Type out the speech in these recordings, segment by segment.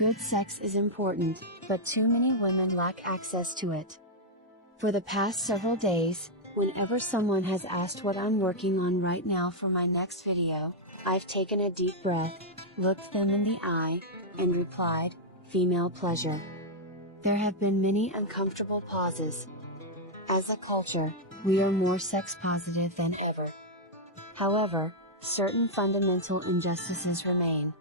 Good sex is important, but too many women lack access to it. For the past several days, whenever someone has asked what I'm working on right now for my next video, I've taken a deep breath, looked them in the eye, and replied, female pleasure. There have been many uncomfortable pauses. As a culture, we are more sex positive than ever. However, certain fundamental injustices remain.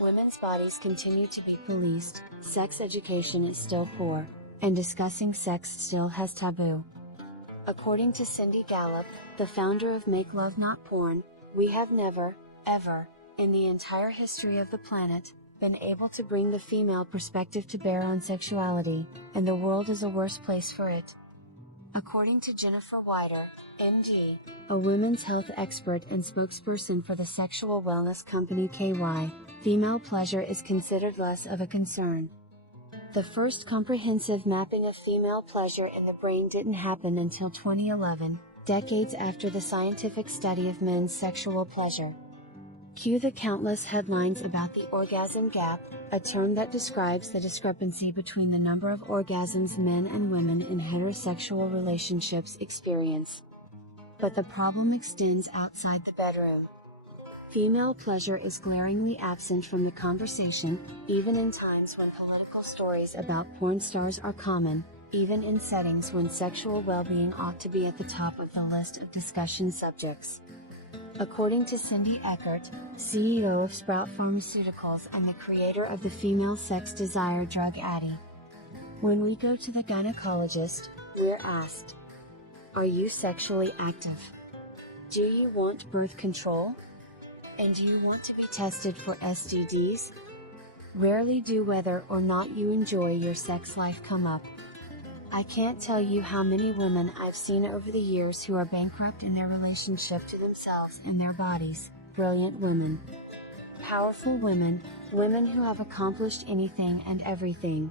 Women's bodies continue to be policed, sex education is still poor, and discussing sex still has taboo. According to Cindy Gallup, the founder of Make Love Not Porn, we have never, ever, in the entire history of the planet, been able to bring the female perspective to bear on sexuality, and the world is a worse place for it. According to Jennifer Wider, MD, a women's health expert and spokesperson for the sexual wellness company KY, female pleasure is considered less of a concern. The first comprehensive mapping of female pleasure in the brain didn't happen until 2011, decades after the scientific study of men's sexual pleasure. Cue the countless headlines about the orgasm gap, a term that describes the discrepancy between the number of orgasms men and women in heterosexual relationships experience. But the problem extends outside the bedroom. Female pleasure is glaringly absent from the conversation, even in times when political stories about porn stars are common, even in settings when sexual well-being ought to be at the top of the list of discussion subjects. According to Cindy Eckert, CEO of Sprout Pharmaceuticals and the creator of the female sex desire drug Addy. When we go to the gynecologist, we're asked, are you sexually active? Do you want birth control? And do you want to be tested for STDs? Rarely do whether or not you enjoy your sex life come up. I can't tell you how many women I've seen over the years who are bankrupt in their relationship to themselves and their bodies, brilliant women. Powerful women, women who have accomplished anything and everything.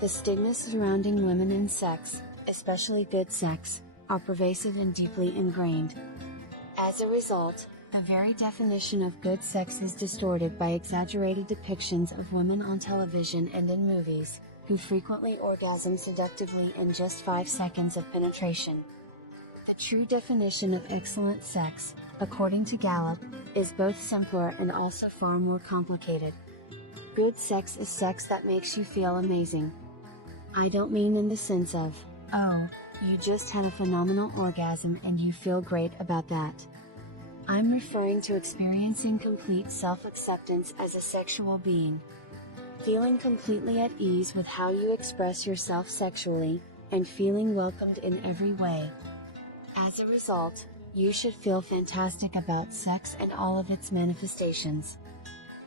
The stigmas surrounding women and sex, especially good sex, are pervasive and deeply ingrained. As a result, the very definition of good sex is distorted by exaggerated depictions of women on television and in movies, who frequently orgasm seductively in just 5 seconds of penetration. The true definition of excellent sex, according to Gallup, is both simpler and also far more complicated. Good sex is sex that makes you feel amazing. I don't mean in the sense of, oh, you just had a phenomenal orgasm and you feel great about that. I'm referring to experiencing complete self-acceptance as a sexual being. Feeling completely at ease with how you express yourself sexually, and feeling welcomed in every way. As a result, you should feel fantastic about sex and all of its manifestations.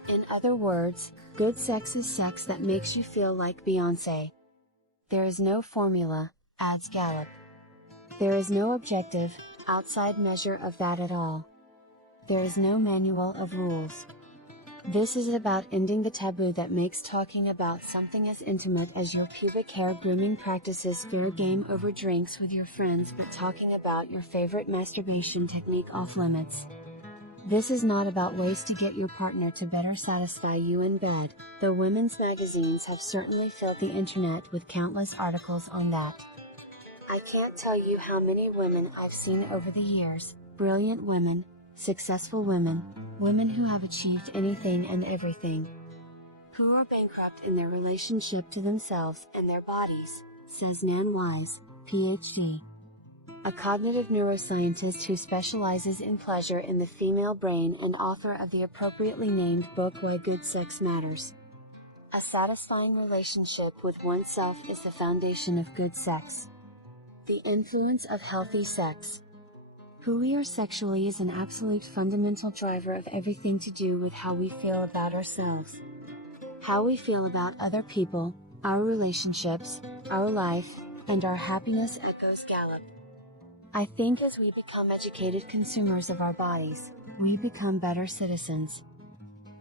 In other words, good sex is sex that makes you feel like Beyoncé. There is no formula, adds Gallup. There is no objective, outside measure of that at all. There is no manual of rules. This is about ending the taboo that makes talking about something as intimate as your pubic hair grooming practices fair game over drinks with your friends, but talking about your favorite masturbation technique off limits. This is not about ways to get your partner to better satisfy you in bed, though women's magazines have certainly filled the internet with countless articles on that. I can't tell you how many women I've seen over the years, brilliant women, successful women, women who have achieved anything and everything, who are bankrupt in their relationship to themselves and their bodies, says Nan Wise, PhD. A cognitive neuroscientist who specializes in pleasure in the female brain and author of the appropriately named book Why Good Sex Matters. A satisfying relationship with oneself is the foundation of good sex. The influence of healthy sex. Who we are sexually is an absolute fundamental driver of everything to do with how we feel about ourselves. How we feel about other people, our relationships, our life, and our happiness, echoes Gallup. I think as we become educated consumers of our bodies, we become better citizens.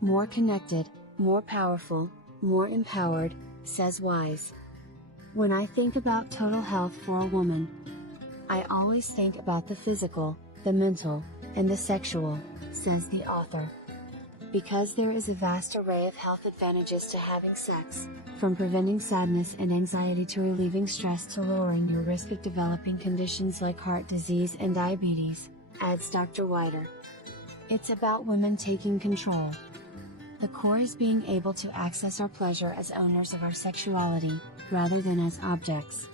More connected, more powerful, more empowered, says Wise. When I think about total health for a woman, I always think about the physical, the mental, and the sexual, says the author. Because there is a vast array of health advantages to having sex, from preventing sadness and anxiety to relieving stress to lowering your risk of developing conditions like heart disease and diabetes, adds Dr. Whiter. It's about women taking control. The core is being able to access our pleasure as owners of our sexuality, rather than as objects.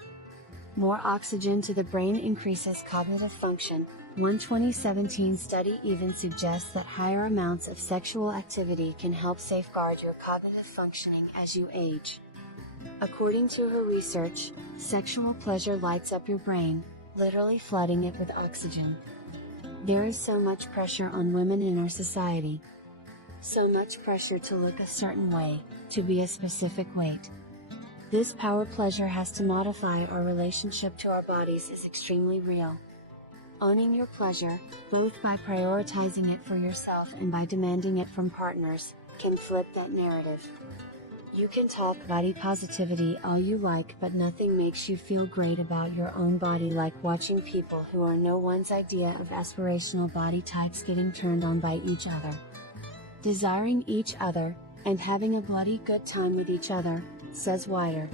More oxygen to the brain increases cognitive function. One 2017 study even suggests that higher amounts of sexual activity can help safeguard your cognitive functioning as you age. According to her research, sexual pleasure lights up your brain, literally flooding it with oxygen. There is so much pressure on women in our society. So much pressure to look a certain way, to be a specific weight. This power pleasure has to modify our relationship to our bodies is extremely real. Owning your pleasure, both by prioritizing it for yourself and by demanding it from partners, can flip that narrative. You can talk body positivity all you like, but nothing makes you feel great about your own body like watching people who are no one's idea of aspirational body types getting turned on by each other. Desiring each other, and having a bloody good time with each other, says Whiter.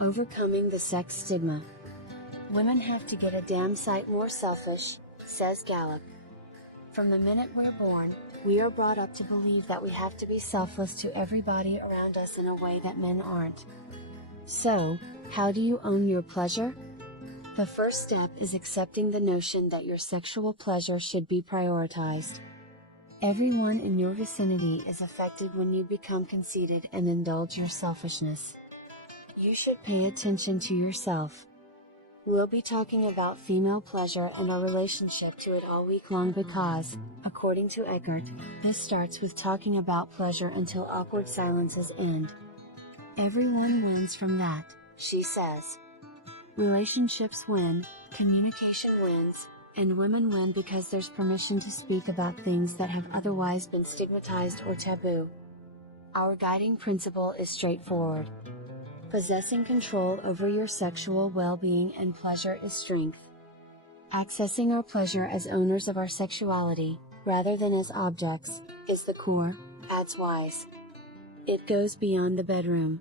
Overcoming the sex stigma. Women have to get a damn sight more selfish, says Gallup. From the minute we're born, we are brought up to believe that we have to be selfless to everybody around us in a way that men aren't. So, how do you own your pleasure? The first step is accepting the notion that your sexual pleasure should be prioritized. Everyone in your vicinity is affected when you become conceited and indulge your selfishness. You should pay attention to yourself. We'll be talking about female pleasure and our relationship to it all week long because, according to Eckert, this starts with talking about pleasure until awkward silences end. Everyone wins from that, she says. Relationships win, communication wins, and women win because there's permission to speak about things that have otherwise been stigmatized or taboo. Our guiding principle is straightforward. Possessing control over your sexual well-being and pleasure is strength. Accessing our pleasure as owners of our sexuality, rather than as objects, is the core, adds Wise. It goes beyond the bedroom.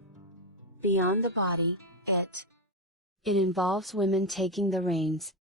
Beyond the body, it involves women taking the reins,